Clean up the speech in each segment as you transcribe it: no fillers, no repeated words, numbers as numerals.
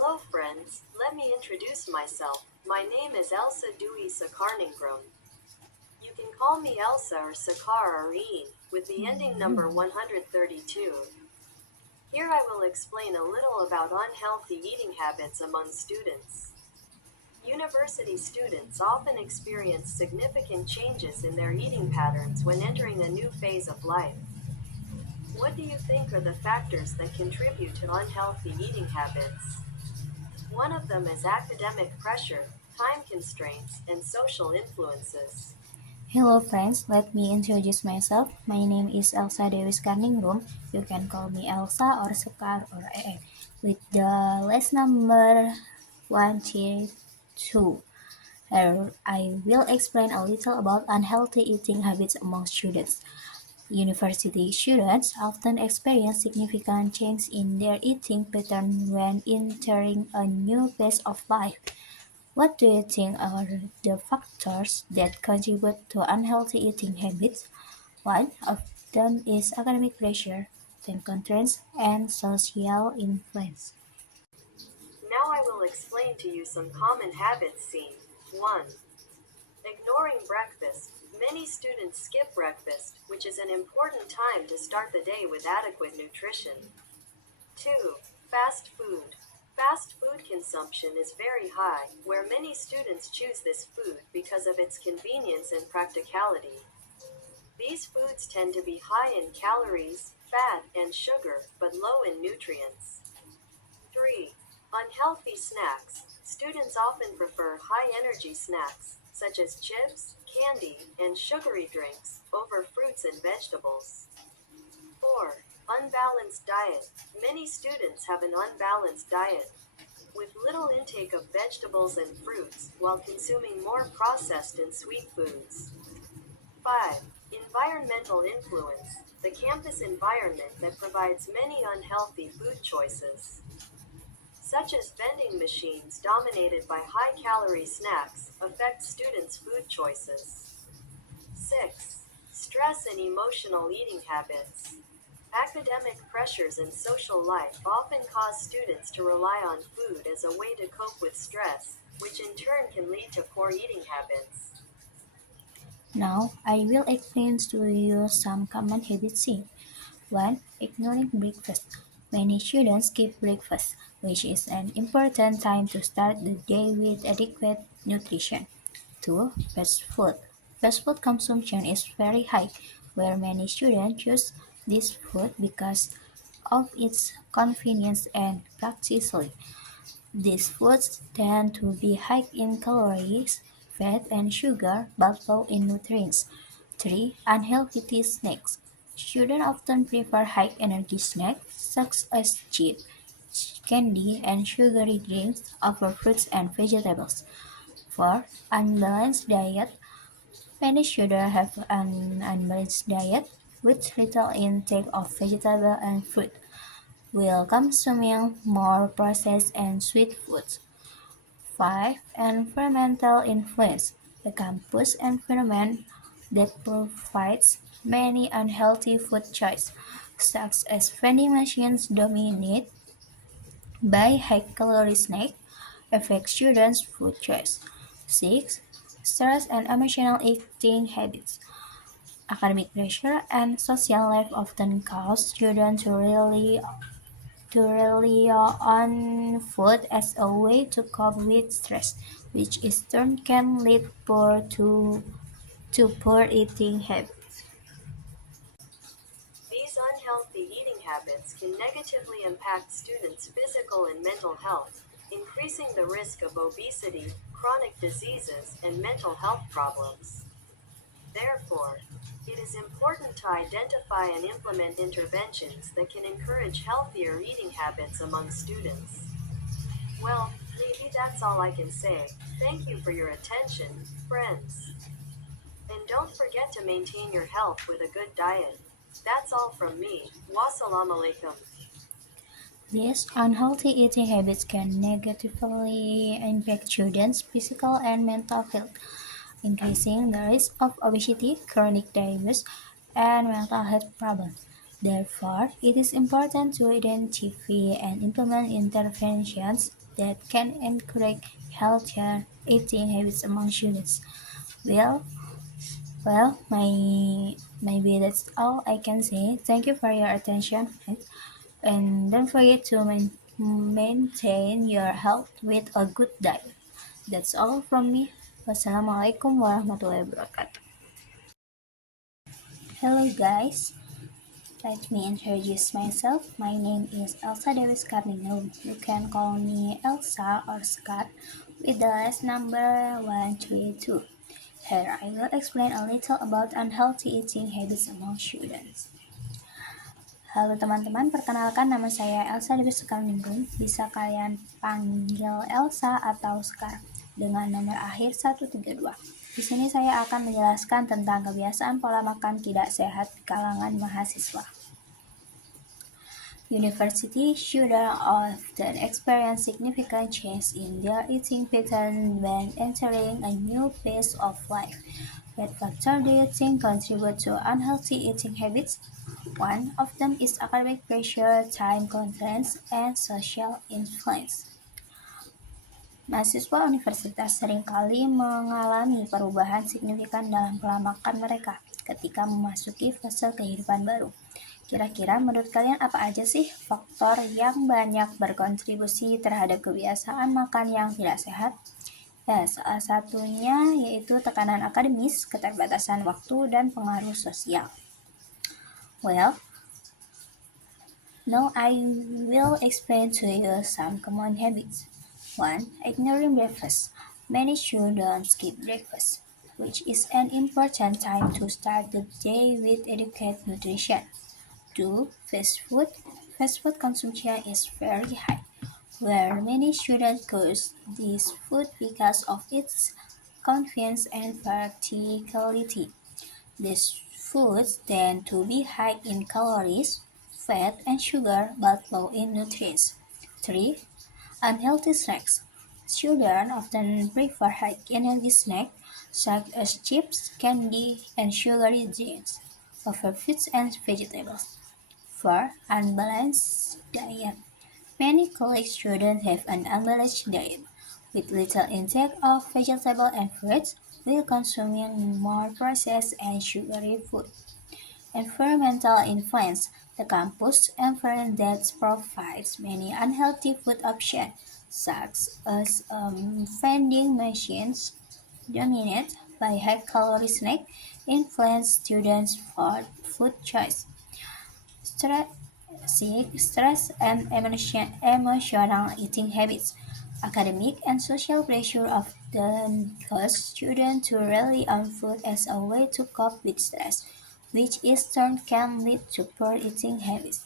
Hello, friends. Let me introduce myself. My name is Elsa Dewey Sakarningrum. You can call me Elsa or Sakar or Ian, with the ending number 132. Here I will explain a little about unhealthy eating habits among students. University students often experience significant changes in their eating patterns when entering a new phase of life. What do you think are the factors that contribute to unhealthy eating habits? One of them is academic pressure, time constraints, and social influences. Hello friends, let me introduce myself. My name is Elsa Dewis Karningrum. You can call me Elsa or Sekar or AA. With the list number 132. Here I will explain a little about unhealthy eating habits among students. University students often experience significant change in their eating pattern when entering a new phase of life. What do you think are the factors that contribute to unhealthy eating habits? One of them is academic pressure, time constraints, and social influence. Now I will explain to you some common habits seen. 1. Ignoring breakfast. Many students skip breakfast, which is an important time to start the day with adequate nutrition. 2. Fast food. Fast food consumption is very high, where many students choose this food because of its convenience and practicality. These foods tend to be high in calories, fat, and sugar, but low in nutrients. 3. Unhealthy snacks. Students often prefer high energy snacks, such as chips, candy, and sugary drinks, over fruits and vegetables. 4. Unbalanced diet. Many students have an unbalanced diet, with little intake of vegetables and fruits, while consuming more processed and sweet foods. 5. Environmental influence. The campus environment that provides many unhealthy food choices, such as vending machines dominated by high-calorie snacks, affect students' food choices. 6. Stress and emotional eating habits. Academic pressures and social life often cause students to rely on food as a way to cope with stress, which in turn can lead to poor eating habits. Now, I will explain to you some common habits seen. 1. Ignoring breakfast. Many students skip breakfast, which is an important time to start the day with adequate nutrition. 2. Fast food. Fast food consumption is very high, where many students choose this food because of its convenience and practicality. These foods tend to be high in calories, fat, and sugar, but low in nutrients. 3. Unhealthy snacks. Students often prefer high-energy snacks such as chips, candy, and sugary drinks over fruits and vegetables. 4. Unbalanced diet. Many students have an unbalanced diet with little intake of vegetable and fruit, while consuming more processed and sweet foods. 5. Environmental influence. The campus environment that provides many unhealthy food choices, such as vending machines dominated by high-calorie snacks, affect students' food choice. 6. Stress and emotional eating habits. Academic pressure and social life often cause students to rely on food as a way to cope with stress, which in turn can lead to poor eating habits. These unhealthy eating habits can negatively impact students' physical and mental health, increasing the risk of obesity, chronic diseases, and mental health problems. Therefore, it is important to identify and implement interventions that can encourage healthier eating habits among students. Well, maybe that's all I can say. Thank you for your attention, friends. And don't forget to maintain your health with a good diet. That's all from me. Wassalamu alaikum. These unhealthy eating habits can negatively impact children's physical and mental health, increasing the risk of obesity, chronic disease, and mental health problems. Therefore, it is important to identify and implement interventions that can encourage healthier eating habits among students. Well, maybe that's all I can say. Thank you for your attention, and don't forget to maintain your health with a good diet. That's all from me. Wassalamualaikum warahmatullahi wabarakatuh. Hello guys, let me introduce myself. My name is Elsa Dewis Karningrum. You can call me Elsa or Scar with the last number 132. Here I will explain a little about unhealthy eating habits among students. Halo teman-teman, perkenalkan nama saya Elsa Dewis Karningrum. Bisa kalian panggil Elsa atau Scar dengan nomor akhir 132. Di sini saya akan menjelaskan tentang kebiasaan pola makan tidak sehat di kalangan mahasiswa. University students often experience significant change in their eating pattern when entering a new phase of life. What factors do you think contribute to unhealthy eating habits? One of them is academic pressure, time constraints, and social influence. Mahasiswa universitas seringkali mengalami perubahan signifikan dalam pola makan mereka ketika memasuki fase kehidupan baru. Kira-kira menurut kalian apa aja sih faktor yang banyak berkontribusi terhadap kebiasaan makan yang tidak sehat? Ya, salah satunya yaitu tekanan akademis, keterbatasan waktu, dan pengaruh sosial. Well, now I will explain to you some common habits. 1. Ignoring breakfast. Many students skip breakfast, which is an important time to start the day with adequate nutrition. 2. Fast food. Fast food consumption is very high, where many students choose this food because of its convenience and practicality. These foods tend to be high in calories, fat, and sugar, but low in nutrients. 3. Unhealthy snacks. Children often prefer high-energy snacks such as chips, candy, and sugary drinks over fruits and vegetables. 4. Unbalanced diet. Many college students have an unbalanced diet, with little intake of vegetables and fruits, while consuming more processed and sugary food. Environmental influence. The campus environment provides many unhealthy food options, such as vending machines dominated by high-calorie snacks influence students' food choice. Stress and emotional eating habits. Academic and social pressure often cause students to rely on food as a way to cope with stress, which in turn can lead to poor eating habits.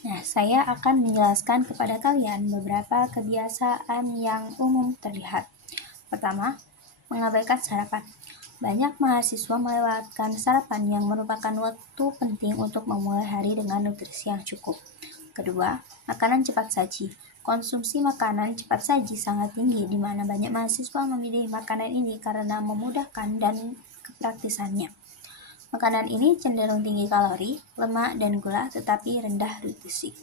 Nah, saya akan menjelaskan kepada kalian beberapa kebiasaan yang umum terlihat. Pertama, mengabaikan sarapan. Banyak mahasiswa melewatkan sarapan yang merupakan waktu penting untuk memulai hari dengan nutrisi yang cukup. Kedua, makanan cepat saji. Konsumsi makanan cepat saji sangat tinggi, di mana banyak mahasiswa memilih makanan ini karena memudahkan dan kepraktisannya. Makanan ini cenderung tinggi kalori, lemak, dan gula, tetapi rendah nutrisi.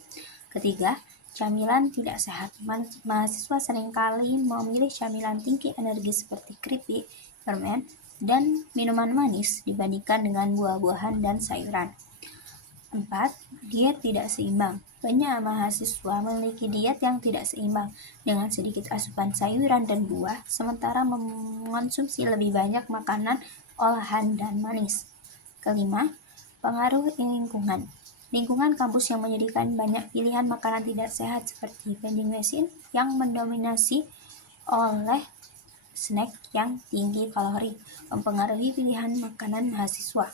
Ketiga, camilan tidak sehat. Mahasiswa seringkali memilih camilan tinggi energi seperti keripik, permen, dan minuman manis dibandingkan dengan buah-buahan dan sayuran. 4. Diet tidak seimbang. Banyak mahasiswa memiliki diet yang tidak seimbang dengan sedikit asupan sayuran dan buah, sementara mengonsumsi lebih banyak makanan olahan dan manis. Kelima, pengaruh lingkungan. Lingkungan kampus yang menyediakan banyak pilihan makanan tidak sehat seperti vending machine yang mendominasi oleh snack yang tinggi kalori mempengaruhi pilihan makanan mahasiswa.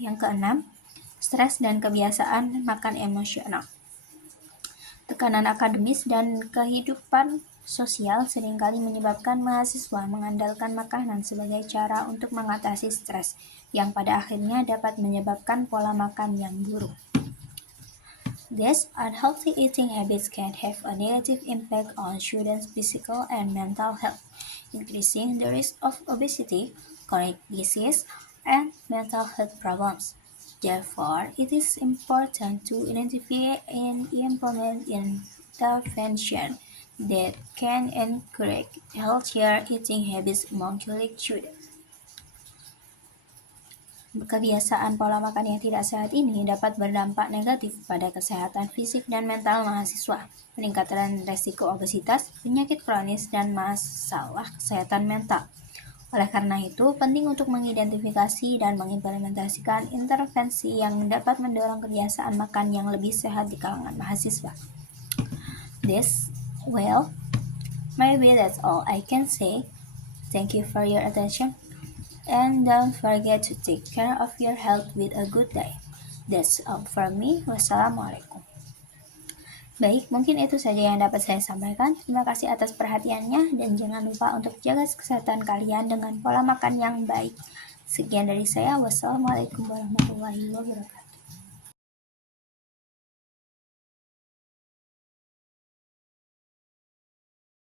Yang keenam, stres dan kebiasaan makan emosional. Tekanan akademis dan kehidupan sosial seringkali menyebabkan mahasiswa mengandalkan makanan sebagai cara untuk mengatasi stres, yang pada akhirnya dapat menyebabkan pola makan yang buruk. These unhealthy eating habits can have a negative impact on students' physical and mental health, increasing the risk of obesity, chronic disease, and mental health problems. Therefore, it is important to identify and implement interventions that can encourage healthier eating habits among children. Kebiasaan pola makan yang tidak sehat ini dapat berdampak negatif pada kesehatan fisik dan mental mahasiswa, peningkatan resiko obesitas, penyakit kronis, dan masalah kesehatan mental. Oleh karena itu, penting untuk mengidentifikasi dan mengimplementasikan intervensi yang dapat mendorong kebiasaan makan yang lebih sehat di kalangan mahasiswa. Maybe that's all I can say. Thank you for your attention. And don't forget to take care of your health with a good diet. That's all from me. Wassalamualaikum. Baik, mungkin itu saja yang dapat saya sampaikan. Terima kasih atas perhatiannya dan jangan lupa untuk jaga kesehatan kalian dengan pola makan yang baik. Sekian dari saya. Wassalamualaikum warahmatullahi wabarakatuh.